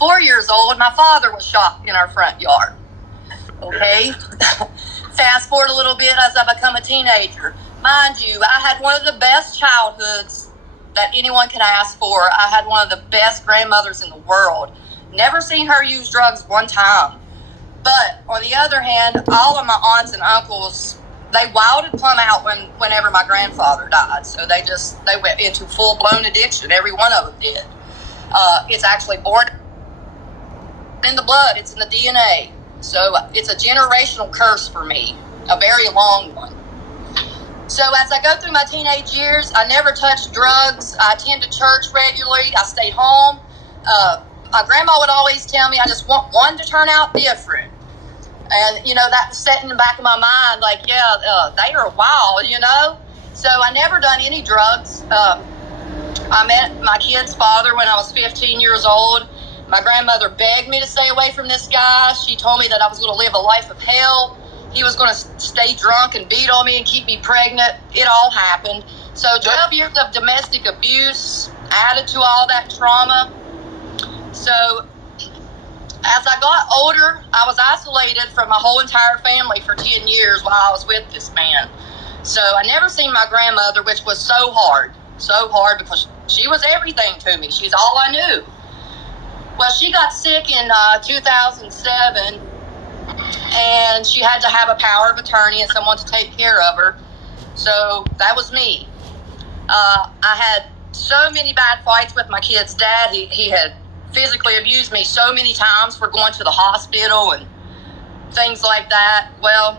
4 years old, my father was shot in our front yard. Okay? Fast forward a little bit as I become a teenager. Mind you, I had one of the best childhoods that anyone could ask for. I had one of the best grandmothers in the world. Never seen her use drugs one time. But on the other hand, all of my aunts and uncles, they wilded plumb out whenever my grandfather died. So they went into full-blown addiction. Every one of them did. It's actually born in the blood. It's in the DNA. So it's a generational curse for me, a very long one. So as I go through my teenage years, I never touched drugs. I attended church regularly. I stayed home. My grandma would always tell me, I just want one to turn out different. And, that was set in the back of my mind, like, they are wild, So I never done any drugs. I met my kid's father when I was 15 years old. My grandmother begged me to stay away from this guy. She told me that I was going to live a life of hell. He was going to stay drunk and beat on me and keep me pregnant. It all happened. So 12 years of domestic abuse added to all that trauma. So as I got older, I was isolated from my whole entire family for 10 years while I was with this man. So I never seen my grandmother, which was so hard because she was everything to me. She's all I knew. Well, she got sick in 2007, and she had to have a power of attorney and someone to take care of her. So that was me. I had so many bad fights with my kid's dad. He had physically abused me so many times for going to the hospital and things like that. Well,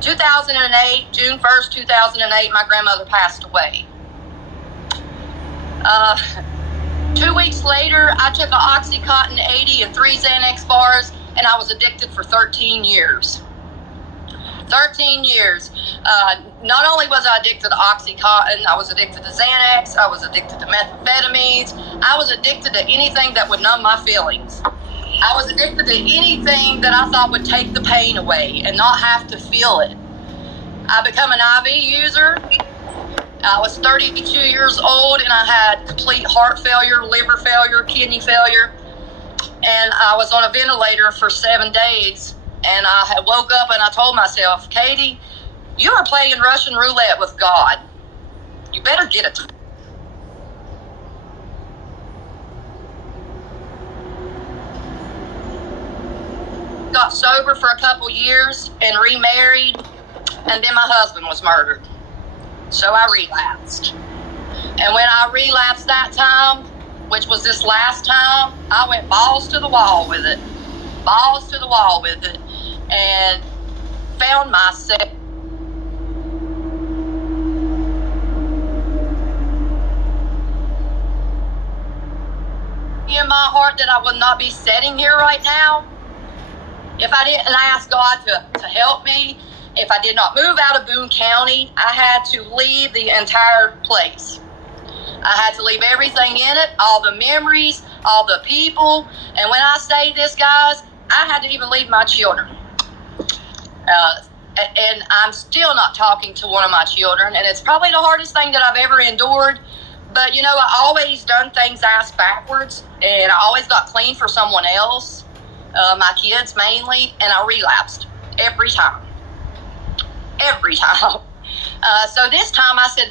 2008, June 1st, 2008, my grandmother passed away. 2 weeks later, I took an Oxycontin 80 and 3 Xanax bars, and I was addicted for 13 years. 13 years. Not only was I addicted to Oxycontin, I was addicted to Xanax, I was addicted to methamphetamines, I was addicted to anything that would numb my feelings. I was addicted to anything that I thought would take the pain away and not have to feel it. I became an IV user. I was 32 years old, and I had complete heart failure, liver failure, kidney failure, and I was on a ventilator for 7 days. And I had woke up and I told myself, Katie, you are playing Russian roulette with God. You better get it. Got sober for a couple years and remarried, and then my husband was murdered. So I relapsed. And when I relapsed that time, which was this last time, I went balls to the wall with it. Balls to the wall with it. And found myself in my heart that I would not be sitting here right now if I didn't ask God to help me. If I did not move out of Boone County, I had to leave the entire place. I had to leave everything in it, all the memories, all the people. And when I say this, guys, I had to even leave my children. And I'm still not talking to one of my children, and it's probably the hardest thing that I've ever endured. But, I always done things ass backwards, and I always got clean for someone else, my kids mainly, and I relapsed every time. Every time. So this time I said,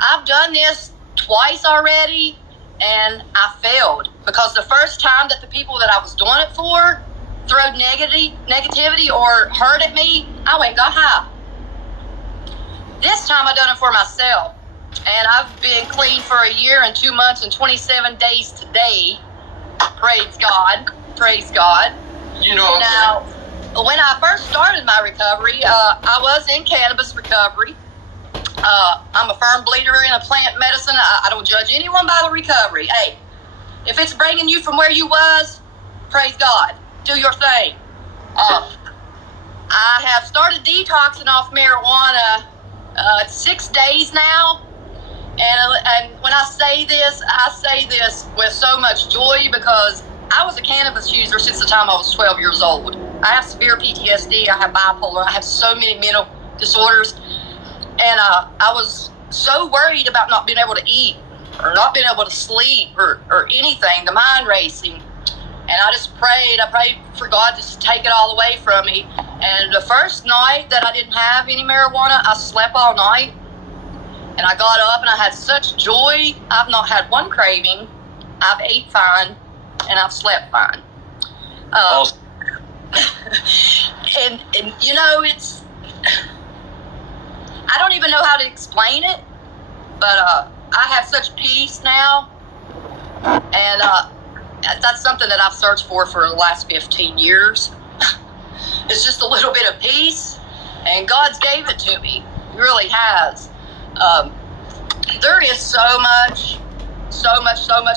I've done this twice already, and I failed. Because the first time that the people that I was doing it for throw negativity or hurt at me, I went and got high. This time I done it for myself, and I've been clean for 1 year and 2 months and 27 days today. Praise God. Praise God. Now, when I first started my recovery, I was in cannabis recovery. I'm a firm believer in a plant medicine. I don't judge anyone by the recovery. Hey, if it's bringing you from where you was, praise God. Do your thing. I have started detoxing off marijuana 6 days now. And when I say this with so much joy, because I was a cannabis user since the time I was 12 years old. I have severe PTSD. I have bipolar. I have so many mental disorders. And I was so worried about not being able to eat. not being able to sleep or anything, the mind racing. And I just prayed. I prayed for God to just take it all away from me. And the first night that I didn't have any marijuana, I slept all night. And I got up and I had such joy. I've not had one craving. I've ate fine and I've slept fine. Awesome. and you know, it's, I don't even know how to explain it, but I have such peace now. And that's something that I've searched for the last 15 years. It's just a little bit of peace, and God's gave it to me. He really has. There is so much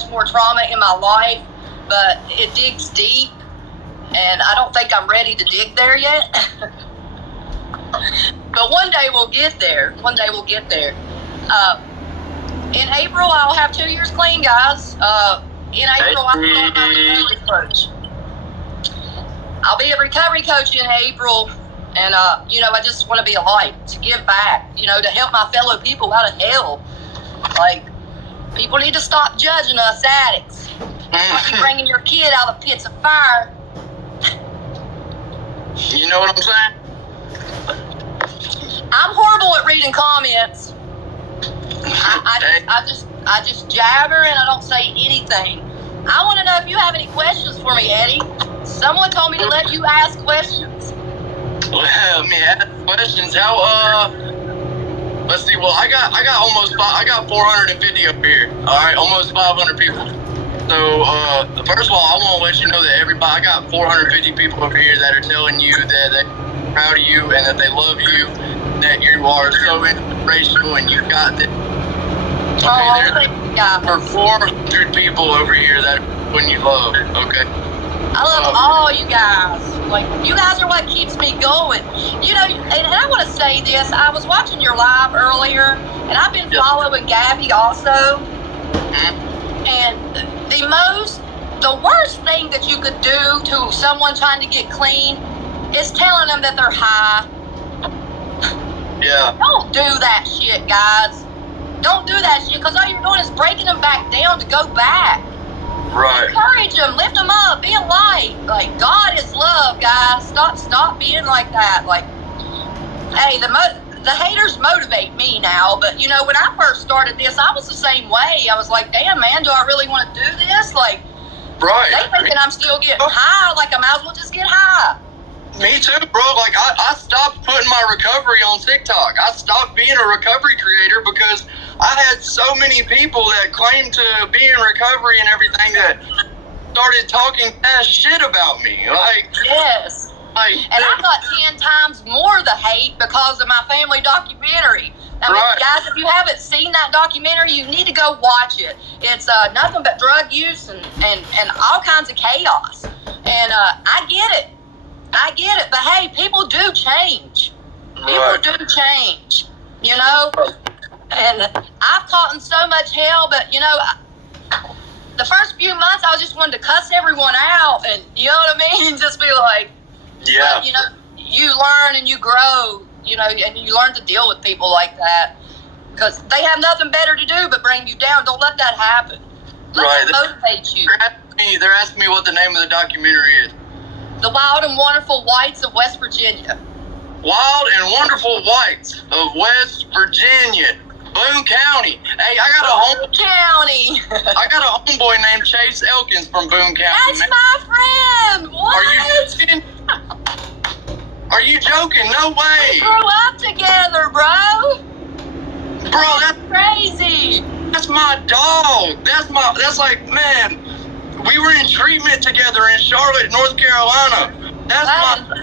more trauma in my life, but it digs deep, and I don't think I'm ready to dig there yet. But one day we'll get there. One day we'll get there. In April, I'll have 2 years clean, guys. In April, I'll be a recovery coach. I'll be a recovery coach in April. And, you know, I just want to be a light, to give back, you know, to help my fellow people out of hell. Like, people need to stop judging us addicts. Like you bringing your kid out of pits of fire. You know what I'm saying? I'm horrible at reading comments. I just jabber and I don't say anything. I want to know if you have any questions for me, Eddie. Someone told me to let you ask questions. Well, me ask questions. How? Let's see. Well, I got 450 up here. All right, almost 500 people. So, first of all, I want to let you know that I got 450 people over here that are telling you that they're proud of you and that they love you, that you are so inspirational and you got this. Okay, there's for 400 people over here that when you love, okay? I love all you guys. Like, you guys are what keeps me going. You know, and I want to say this. I was watching your live earlier, and I've been following Gabby also. And the worst thing that you could do to someone trying to get clean is telling them that they're high. Yeah. Don't do that shit, guys. Don't do that shit, because all you're doing is breaking them back down to go back. Right. Encourage them, lift them up, be a light. Like, God is love, guys. Stop being like that. Like, hey, the haters motivate me now, but you know, when I first started this, I was the same way. I was like, damn, man, do I really want to do this? Like, right. They thinking I'm still getting high, like I might as well just get high. Me too, bro. Like, I stopped putting my recovery on TikTok. I stopped being a recovery creator because I had so many people that claimed to be in recovery and everything that started talking ass shit about me. Like, yes. Like, and I got 10 times more the hate because of my family documentary. I mean, guys, if you haven't seen that documentary, you need to go watch it. It's nothing but drug use and all kinds of chaos. And I get it. But hey, people do change. People do change, you know? And I've caught in so much hell, but, you know, the first few months I was just wanting to cuss everyone out and, you know what I mean? Just be like, but, you know, you learn and you grow, you know, and you learn to deal with people like that because they have nothing better to do but bring you down. Don't let that happen. Let it motivate you. They're asking me what the name of the documentary is. The Wild and Wonderful Whites of West Virginia. Wild and Wonderful Whites of West Virginia. Boone County. Hey, I got a homeboy named Chase Elkins from Boone County. That's my friend. What? Are you joking? Are you joking? No way. We grew up together, bro. Bro, that's crazy. That's my dog. That's like, man, we were in treatment together in Charlotte, North Carolina. That's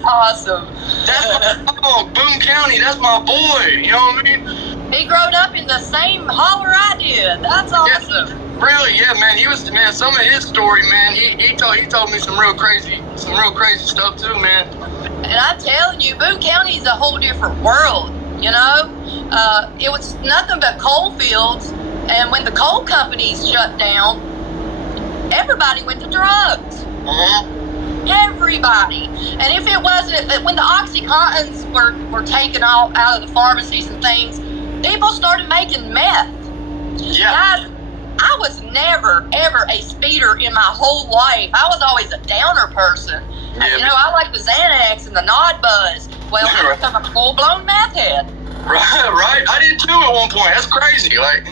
awesome. That's my dog. Boone County. That's my boy. You know what I mean? He growed up in the same holler I did. That's awesome. Yeah, really, yeah, man. He was, man. Some of his story, man. He told me some real crazy stuff too, man. And I'm telling you, Boone County is a whole different world. You know, it was nothing but coal fields, and when the coal companies shut down, everybody went to drugs. Everybody. And if it wasn't, when the OxyContins were taken out of the pharmacies and things, people started making meth. Yeah. I was never, ever a speeder in my whole life. I was always a downer person. Yeah, you know, I like the Xanax and the Nod Buzz. Well, I become a full-blown meth head. Right. I did too at one point. That's crazy. Like,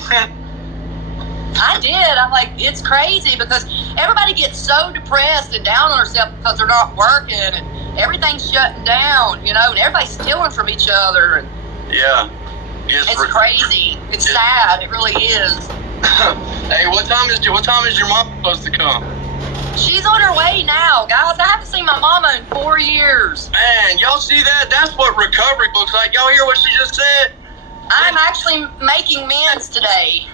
I did. I'm like, it's crazy because everybody gets so depressed and down on themselves because they're not working and everything's shutting down, you know, and everybody's stealing from each other. And yeah. it's crazy. It's sad. It really is. Hey, what time is your mom supposed to come? She's on her way now, guys. I haven't seen my mama in 4 years. Man, y'all see that? That's what recovery looks like. Y'all hear what she just said? I'm actually making amends today.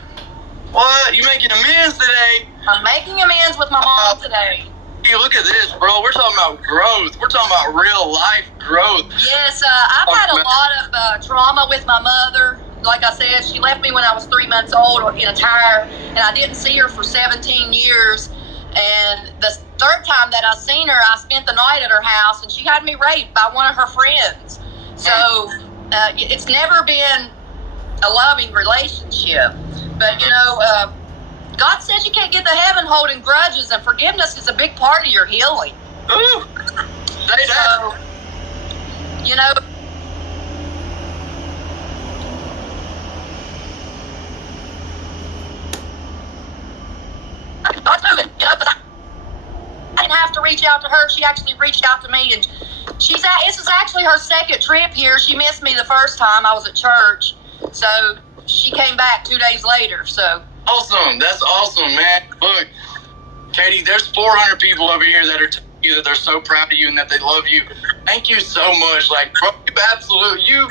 What? You making amends today? I'm making amends with my mom today. Hey, look at this, bro. We're talking about growth. We're talking about real life growth. Yes, I've had a lot of trauma with my mother. Like I said, she left me when I was 3 months old in a tire, and I didn't see her for 17 years. And the third time that I seen her, I spent the night at her house, and she had me raped by one of her friends. So it's never been a loving relationship. But, you know, God says you can't get to heaven holding grudges, and forgiveness is a big part of your healing. Ooh, say that. So, you know, God's moving, you know, 'cause I didn't have to reach out to her. She actually reached out to me, and this is actually her second trip here. She missed me the first time I was at church, so she came back 2 days later. So Awesome. That's awesome, man. Look, Katie, there's 400 people over here that are telling you that they're so proud of you and that they love you. Thank you so much. Like, bro, you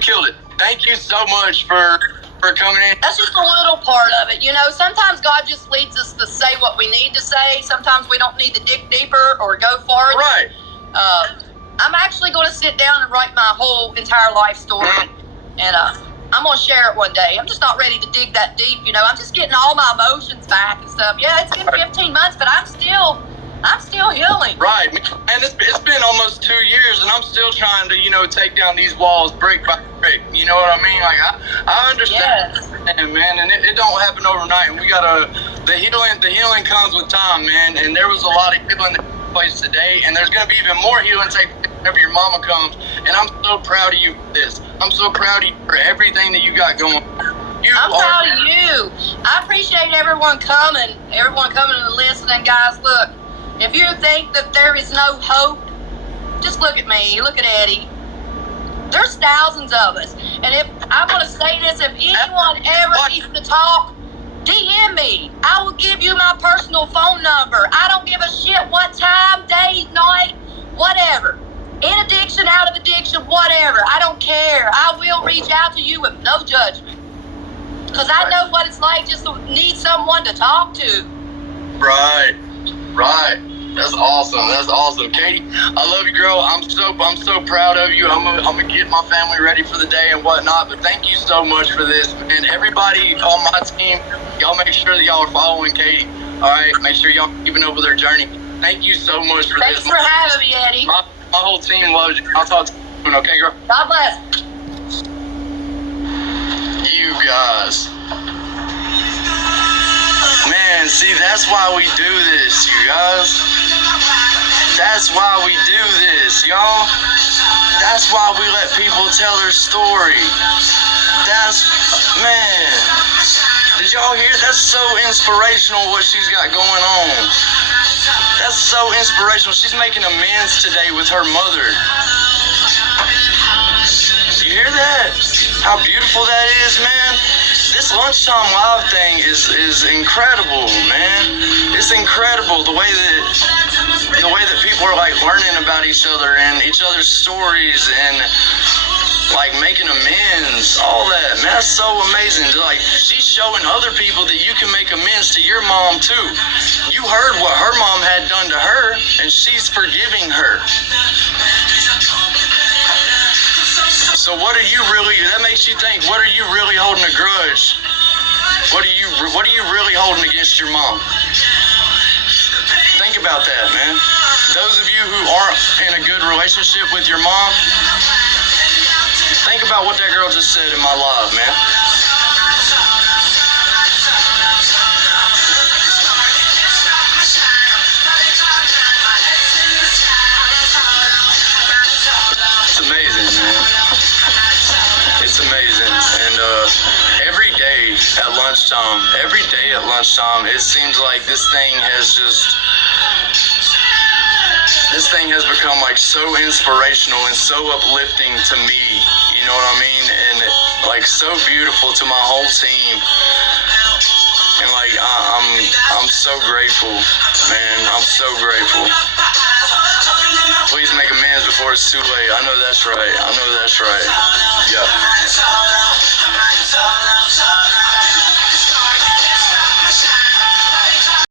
killed it. Thank you so much for coming in. that's just a little part of it. You know, sometimes God just leads us to say what we need to say. Sometimes we don't need to dig deeper or go farther. Right. I'm actually going to sit down and write my whole entire life story. And I'm going to share it one day. I'm just not ready to dig that deep, you know. I'm just getting all my emotions back and stuff. Yeah, it's been 15 months, but I'm still healing. Right. And it's been almost 2 years, and I'm still trying to, you know, take down these walls brick by brick. You know what I mean? Like, I understand, Yes. man, and it don't happen overnight. And we gotta, the healing comes with time, man. And there was a lot of healing that took place today, and there's gonna be even more healing take place whenever your mama comes. And I'm so proud of you for this. I'm so proud of you for everything that you got going. I'm proud of you. I appreciate everyone coming and listening, guys. Look, if you think that there is no hope, just look at me. Look at Eddie. There's thousands of us. And if I'm going to say this, if anyone ever needs to talk, DM me. I will give you my personal phone number. I don't give a shit what time, day, night, whatever. In addiction, out of addiction, whatever. I don't care. I will reach out to you with no judgment. Because I know what it's like just to need someone to talk to. Right. That's awesome. Katie, I love you, girl. I'm so proud of you. I'm gonna get my family ready for the day and whatnot. But thank you so much for this. And everybody on my team, y'all make sure that y'all are following Katie. All right, make sure y'all keeping up with her journey. Thank you so much for Thanks this. for having me, Eddie. My whole team loves you. I'll talk to you soon, okay, girl? God bless. You guys. Man, see, that's why we do this, you guys. That's why we do this, y'all. That's why we let people tell their story. Man. Did y'all hear? That's so inspirational what she's got going on. That's so inspirational. She's making amends today with her mother. You hear that? How beautiful that is, man. This lunchtime live thing is incredible, man. It's incredible the way that people are like learning about each other and each other's stories and like making amends, all that, man. That's so amazing. Like, she's showing other people that you can make amends to your mom too. You heard what her mom had done to her, and she's forgiving her. So what are you really, that makes you think, what are you really holding a grudge? What are you really holding against your mom? Think about that, man. Those of you who aren't in a good relationship with your mom, think about what that girl just said in my live, man. lunchtime, every day at lunchtime, it seems like this thing has become like so inspirational and so uplifting to me, you know what I mean? And like so beautiful to my whole team. And like I'm so grateful, man. I'm so grateful. Please make amends before it's too late. I know that's right. Yeah.